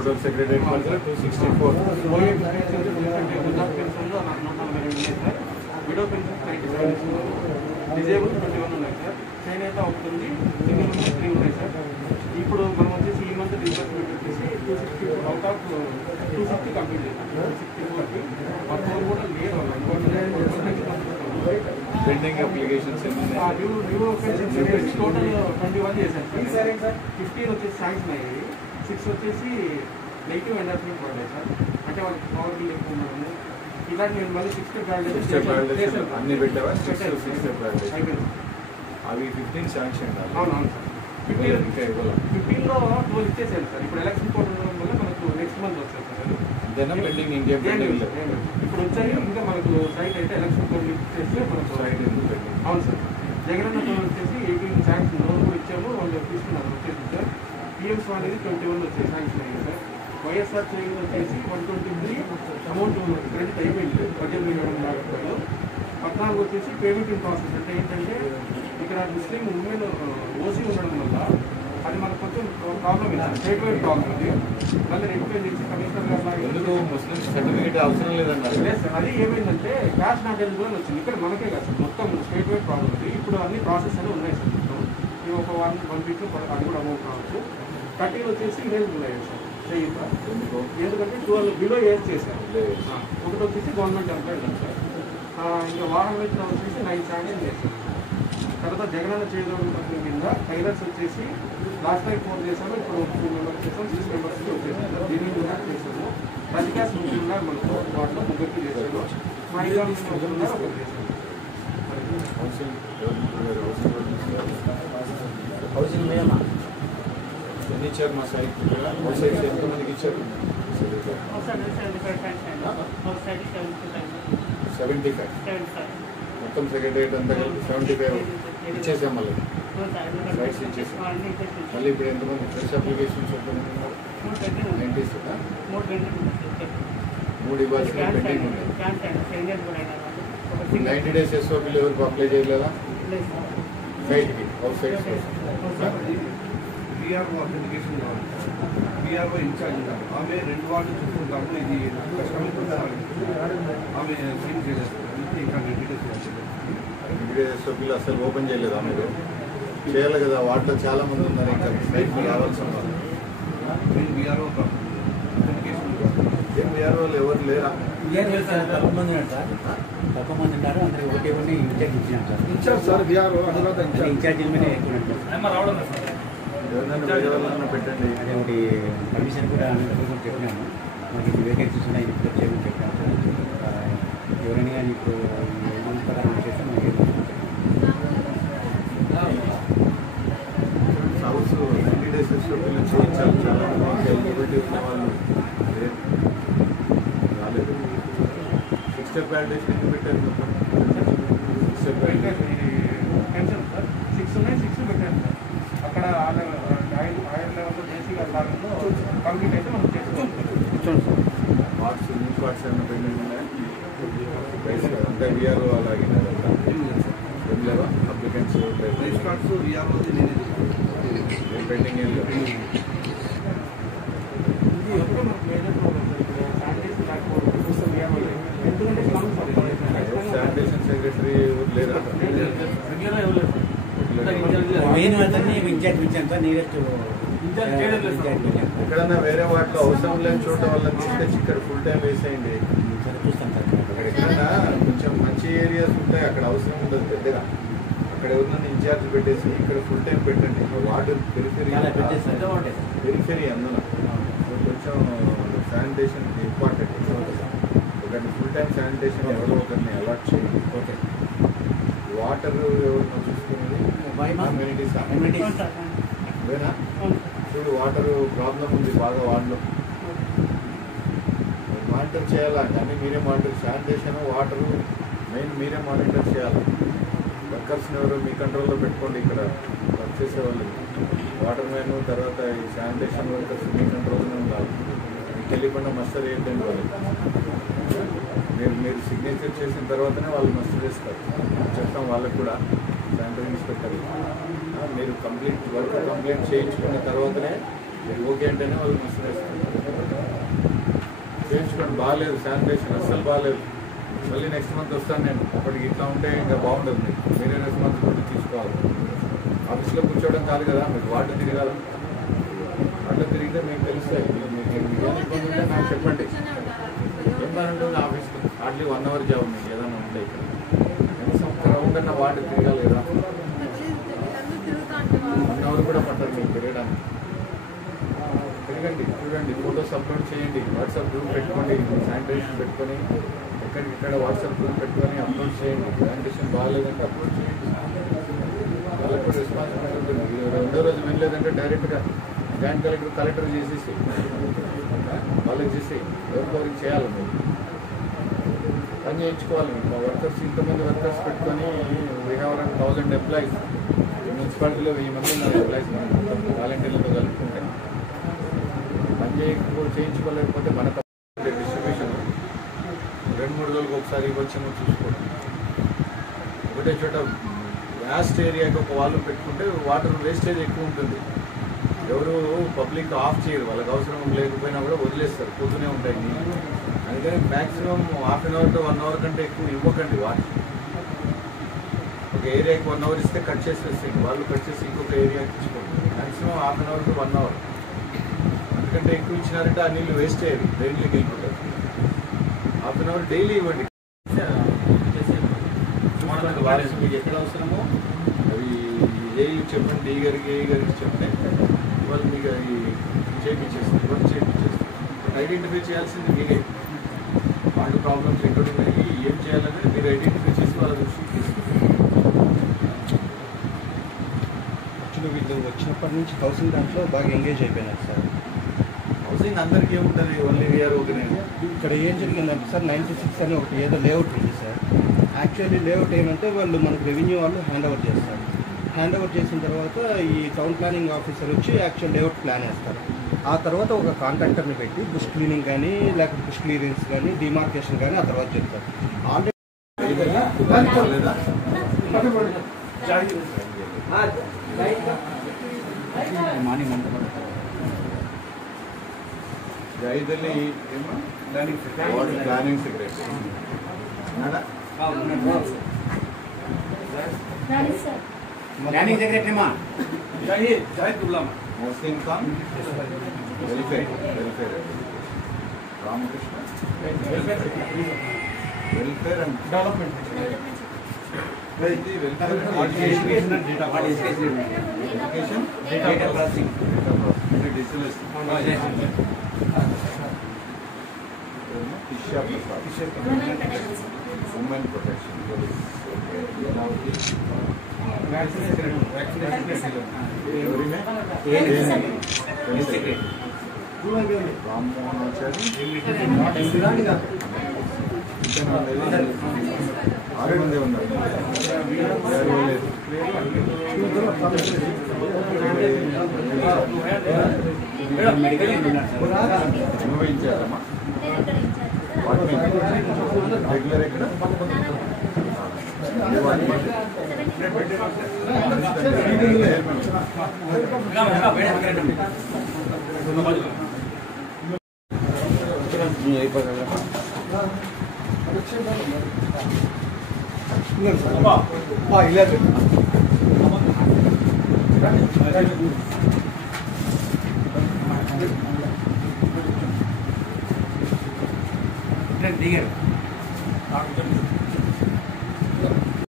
Total secretary 264. వృద్ధాప్య పెన్షన్లో 142 ఉన్నాయి sir. Widow pension 97 ఇస్తున్నారు. డిజేబుల్ 21 ఉన్నాయి సార్. చేనేత ఒకటి ఉంది, సింగిల్ ఉంది 3 ఉన్నాయి సార్. ఇప్పుడు మనం వచ్చేసి ఈ మంత్ డిస్బర్స్మెంట్ వచ్చేసి 260 అవుట్ ఆఫ్ 260 కంప్లీట్ చేస్తాం. 264కి మొత్తం కూడా లేదు. Pending applications new pension total 21 చేశాను సార్. 15 వచ్చేసి శాంక్షన్ అయ్యాయి, 6 వచ్చేసి నెగిటివ్ ఎండార్స్మెంట్ పడ్డాయి సార్. అంటే వాళ్ళకి పవర్ బిల్ ఎక్కువ ఉన్నాము. ఇలాంటి నేను మళ్ళీ 6 అన్ని పెట్టావా? 6 అయిపోయింది. అవి 15 శాంక్షన్. అవునవును సార్. 15లో 12 ఇచ్చేసాను సార్. ఇప్పుడు ఎలక్షన్ కోడ్ ఉండడం వల్ల మనకు నెక్స్ట్ మంత్ వస్తుంది సార్. అంతేనా? పెండింగ్ ఇంకేం పెండింగ్ లేదు. ఇప్పుడు వచ్చాయి. ఇంకా మనకు సైట్ అయితే ఎలక్షన్ కోడ్ ఇచ్చేస్తే మనకు సైట్ ఎందుకు? అవును సార్. జగనన్న టోల్ వచ్చేసి 18 శాంక్షన్ లోన్ కూడా ఇచ్చాము, వాళ్ళు తీసుకున్నారు వచ్చేసి సార్. పిఎంస్ అనేది 21 వచ్చేసి శాంక్షన్ అయ్యింది సార్. వైఎస్ఆర్ చేంజ్ వచ్చేసి 123 అమౌంట్ క్రెడిట్ అయిపోయింది 17,000 రూపాయలు. 14 వచ్చేసి పేమెంట్ ఇన్ ప్రాసెస్. అంటే ఏంటంటే ఇక్కడ ముస్లిం ఉమెన్ ఓసీ ఉండడం వల్ల అది మనకు కొంచెం ప్రాబ్లం ఇది, స్టేట్ వైడ్ ప్రాబ్లం ఇది. మళ్ళీ రెక్టిఫై చేసి కమిషనర్ గారు ఎందుకు ముస్లిం సర్టిఫికేట్ అవసరం లేదన్నారు? లేదు సార్. అది ఏమైందంటే క్యాష్ నాట్ ఎలిజిబుల్ అని వచ్చింది. ఇక్కడ మనకే కాదు సార్, మొత్తం స్టేట్ వైడ్ ప్రాబ్లం ఉంది. ఇప్పుడు అన్ని ప్రాసెస్ అనేవి ఉన్నాయి సార్. మొత్తం ఇవి ఒక 1 వీక్లో అది కూడా అమౌంట్ రావచ్చు. 13 వచ్చేసి ఇనేజిబుల్ అయ్యాయి సార్. ఎందుకంటే 12 బిలో ఏజ్ చేశారు. ఒకటి వచ్చేసి గవర్నమెంట్ ఎంప్లాయీ సార్. ఇంకా వాహన మిత్రం వచ్చేసి 9 శాంక్షన్ చేశారు. తర్వాత జగనన్న చేయడం పథకం కింద టైలర్స్ వచ్చేసి లాస్ట్ టైం 4 చేశాము, ఇప్పుడు 2 మెంబర్స్ చేసాం, 6 మెంబర్స్కి వచ్చేసాము. దీనికి కూడా చేసాము. రజికాస్ ముఖ్యంగా మనకు వాటిలో 3 చేశాము. మా ఎగ్జామ్స్ ఒకటి చేశాము. హౌసింగ్ మేమా ఎన్ని ఇచ్చారు? మా సైట్ హౌస్ సైట్స్ ఎంతమందికి ఇచ్చారు? 75. మొత్తం సెక్రటరియట్ అంతా కలిపి 75 ఇచ్చేసాం. మళ్ళీ సైట్స్ ఇచ్చేసాం. మళ్ళీ ఇప్పుడు ఎంతమంది ఫ్రెష్ అప్లికేషన్స్ ఎంతమంది ఉన్నారు? 90. 3 ఇవ్వాల్సిన పెండింగ్ ఉన్నాయి. 90 days ఎస్ఓపీలు ఎవరికి అప్లై చేయలేదా? సైట్కి హౌస్ సైట్స్ పిఆర్ఓ అథెంటికేషన్ కావాలి. పిఆర్ఓ ఇన్ఛార్జ్ ఉన్నారు. ఆమె 2 వార్డు చూసుకుంటాము. ఇది కష్టమైన ఆమె సీన్ చేసేస్తారు. ఇంకా 90 days ఎస్ఓపీలు అసలు ఓపెన్ చేయలేదు. ఆమె చేయాలి కదా, వాటిలో చాలా మంది ఉన్నారు. ఇంకా సైట్కి రావాల్సిన వాళ్ళు పిఆర్ఓ అథెంటికేషన్ పిఆర్ఓలు ఎవరు లేరా? తక్కువ మంది ఉన్నారు సార్. తక్కువ మంది ఉన్నారు. అందరికి ఒకటి ఇన్ఛార్జ్ ఇచ్చినాం సార్. ఇన్ఛార్జ్ సార్ పిఆర్ఓ ఇన్ఛార్జీల మీద ఎక్కువ ఎవరైనా పెట్టండి. అదే ఒకటి పర్మిషన్ కూడా అందరికీ కూడా చెప్పినాము. మనకి ఇప్పుడు వేకెన్సీస్ ఉన్నాయి, ఇప్పుడు చేయమని చెప్పినాము సార్. ఎవరైనా కానీ ఇప్పుడు మంత్ ప్రకారం చేస్తే మనకి హౌస్ 90 days ఎస్ఓపీలు చేయించాలి. చాలా మంది ఎలిజిబిలిటీ ఉన్న వాళ్ళు రాలేదు. 6 step validation ఎందుకు పెట్టారు? పెన్షన్ సార్ 6 ఉన్నాయి, 6 పెట్టారు సార్. అక్కడ హైయర్ లెవెల్లో జేసీ గారి లాగంలో కంప్లీట్ అయితే మనం చేసుకోవచ్చు. కూర్చోండి సార్. వాట్స్ న్యూస్ వాట్స్ ఏమైనా పెండింగ్ ఉన్నాయా? అంటే విఆర్ఓ అలాగే ఏం లేవా? Applicants rice cards VRO pending ఏం లేవు. ఇది ఒకటే మనకు మేజర్ ప్రాబ్లం సార్. ఇప్పుడు శానిటేషన్ లేకపోవడం ఎందుకంటే శానిటేషన్ సెక్రటరీ లేదా? రెగ్యులర్గా ఇవ్వలేదు సార్. మెయిన్ అతన్ని ఇన్ఛార్జ్ ఇచ్చాను సార్. నీరెస్ట్ ఎక్కడన్నా వేరే వాటిలో అవసరం లేని చోట వాళ్ళని తీసుకొచ్చి ఇక్కడ ఫుల్ టైం వేసేయండి. చూస్తాను సార్. అక్కడ ఎక్కడన్నా కొంచెం మంచి ఏరియాస్ ఉంటాయి, అక్కడ అవసరం ఉండదు పెద్దగా. అక్కడ ఎవరినైనా ఇన్ఛార్జ్ పెట్టేసి ఇక్కడ ఫుల్ టైం పెట్టండి. వాటర్ పెరిఫెరీ అందులో కొంచెం శానిటేషన్ ఇంపార్టెంట్. ఒకరిని ఫుల్ టైం శానిటేషన్ ఎవరో ఒకరిని అలాట్ చేయండి. ఓకే. వాటర్ ఎవరినో చూసుకునేది అమ్యూనిటీస్ అవేనా? చూడు, వాటర్ ప్రాబ్లం ఉంది బాగా. వార్డులో మానిటర్ చేయాలా? కానీ మీరే మానిటర్. శానిటేషన్ వాటరు మెయిన్ మీరే మానిటర్ చేయాలి. వర్కర్స్ని ఎవరు మీ కంట్రోల్లో పెట్టుకోండి. ఇక్కడ వర్క్ చేసేవాళ్ళు వాటర్ మ్యాన్, తర్వాత ఈ శానిటేషన్ వర్కర్స్ మీ కంట్రోల్లోనే ఉండాలి. మీకు తెలియకుండా మస్టర్ ఏంటండి వాళ్ళు. మీరు సిగ్నేచర్ చేసిన తర్వాతనే వాళ్ళు మస్టర్ చేస్తారు. చెప్తాం వాళ్ళకు కూడా శానిటరీ ఇన్స్పెక్టర్ మీరు కంప్లీట్ వర్క్ కంప్లీట్ చేయించుకున్న తర్వాతనే మీరు ఓకే అంటేనే వాళ్ళు మస్తు వేస్తారు. చేయించుకోండి, బాగాలేదు శానిటేషన్ అస్సలు బాగాలేదు. మళ్ళీ నెక్స్ట్ మంత్ వస్తాను నేను. అప్పటికి ఇట్లా ఉంటే ఇంకా బాగుంటుంది. మీరే నెక్స్ట్ మంత్ కూడా తీసుకోవాలి. ఆఫీస్లో కూర్చోవడం కాదు కదా, మీకు వార్డు తిరగాలి. వార్డు తిరిగితే మీకు తెలుస్తాయి. మీకు ఏం ఇబ్బంది ఉంటే నాకు చెప్పండి. ఏం పని ఉంటుంది ఆఫీస్లో? Hardly 1 hour job. మీకు ఏదైనా ఉంటే ఇక్కడ కనీసం ఒక రౌండ్ అన్న వార్డు తిరగాలి కదా. 1 అవర్ కూడా పట్టదు మీకు తిరగడానికి. తిరగండి, చూడండి, ఫొటోస్ అప్లోడ్ చేయండి, వాట్సాప్ గ్రూప్ పెట్టుకోండి, శానిటైజేషన్ పెట్టుకొని ఎక్కడికిక్కడ వాట్సాప్ గ్రూప్ పెట్టుకొని అప్లోడ్ చేయండి. శానిటేషన్ బాగాలేదంటే అప్లోడ్ చేయండి. వాళ్ళకు కూడా రెస్పాన్సిబిలిటీ ఉంటుంది. 2వ రోజు వినలేదంటే డైరెక్ట్గా జాయింట్ కలెక్టర్ చేసేసి వాళ్ళకి చేసి ఎవరికి చేయాలి. మీరు పని చేయించుకోవాలి. మా వర్కర్స్ ఇంతమంది వర్కర్స్ పెట్టుకొని వీ హ్యావ్ అరౌండ్ 1000 ఎంప్లాయీస్. మున్సిపాలిటీలో 1000 మంది ఉన్నారు ఎంప్లాయీస్. మనం వాలంటీర్లతో కలుపుకుంటే పని చేయించుకోలేకపోతే మన డిస్ట్రిబ్యూషన్ 2-3 రోజులకు ఒకసారి ఇవ్వచ్చేమో చూసుకోండి. ఒకటే చోట వ్యాస్ట్ ఏరియాకి ఒక వాళ్ళు పెట్టుకుంటే వాటర్ వేస్టేజ్ ఎక్కువ ఉంటుంది. ఎవరు పబ్లిక్ ఆఫ్ చేయరు, వాళ్ళకి అవసరం లేకపోయినా కూడా వదిలేస్తారు, పోతూనే ఉంటాయి నీళ్ళు. అందుకని maximum ½ an hour to 1 hour కంటే ఎక్కువ ఇవ్వకండి వాటర్. ఒక ఏరియాకి 1 అవర్ ఇస్తే కట్ చేసేసేయండి, వాళ్ళు కట్ చేసి ఇంకొక ఏరియాకి ఇచ్చుకోండి. Maximum ½ an hour to 1 hour. ఎందుకంటే ఎక్కువ ఇచ్చినారంటే ఆ నీళ్ళు వేస్ట్ అయ్యేది, డ్రైన్లోకి వెళ్ళిపోతారు. ½ అన్ అవర్ డైలీ ఇవ్వండి. వాటర్ మీకు ఎక్కడ అవసరమో అవి చెప్పండి, డీ గారికి ఏ గారికి చెప్తే వాళ్ళు మీకు అవి చేయించేస్తారు, వర్క్ చేయించేస్తారు. ఐడెంటిఫై చేయాల్సింది మీరే. వాళ్ళ ప్రాబ్లమ్స్ ఎక్కడున్నాయి, ఏం చేయాలనేది మీరు ఐడెంటిఫై చేసి వాళ్ళ దృష్టికి తీసుకుంటారు. యాక్చువల్లీ వీళ్ళు వచ్చినప్పటి నుంచి హౌసింగ్ దాంట్లో బాగా ఎంగేజ్ అయిపోయినారు సార్. హౌసింగ్ అందరికీ ఏముంటుంది, ఓన్లీ వీఆర్ ఓకే. ఇక్కడ ఏం జరిగిందంటే సార్ 96 అని ఒకటి ఏదో లేఅవుట్ ఉంది సార్. యాక్చువల్లీ లేఅవుట్ ఏమంటే వాళ్ళు మనకు రెవెన్యూ వాళ్ళు హ్యాండ్ ఓవర్ చేస్తారు. హ్యాండ్ ఓవర్ చేసిన తర్వాత ఈ టౌన్ ప్లానింగ్ ఆఫీసర్ వచ్చి యాక్చువల్ లేఅవుట్ ప్లాన్ వేస్తారు. ఆ తర్వాత ఒక కాంట్రాక్టర్ని పెట్టి బుష్ క్లీనింగ్ కానీ లేకపోతే బుష్ క్లియరెన్స్ కానీ డిమార్కేషన్ కానీ ఆ తర్వాత చెప్తారు. ఆల్రెడీ జైదలి ఏమో ప్లానింగ్ సెక్రటరీ ప్లానింగ్ సెక్రటరీ మా Muslim Khan welfare Ramakrishna welfare and development education data processing women protection Rammohan Acharya 6 మంది ఉన్నారు. అనుభవించారమ్మా రెగ్యులర్ ఎక్కడ దిగారు.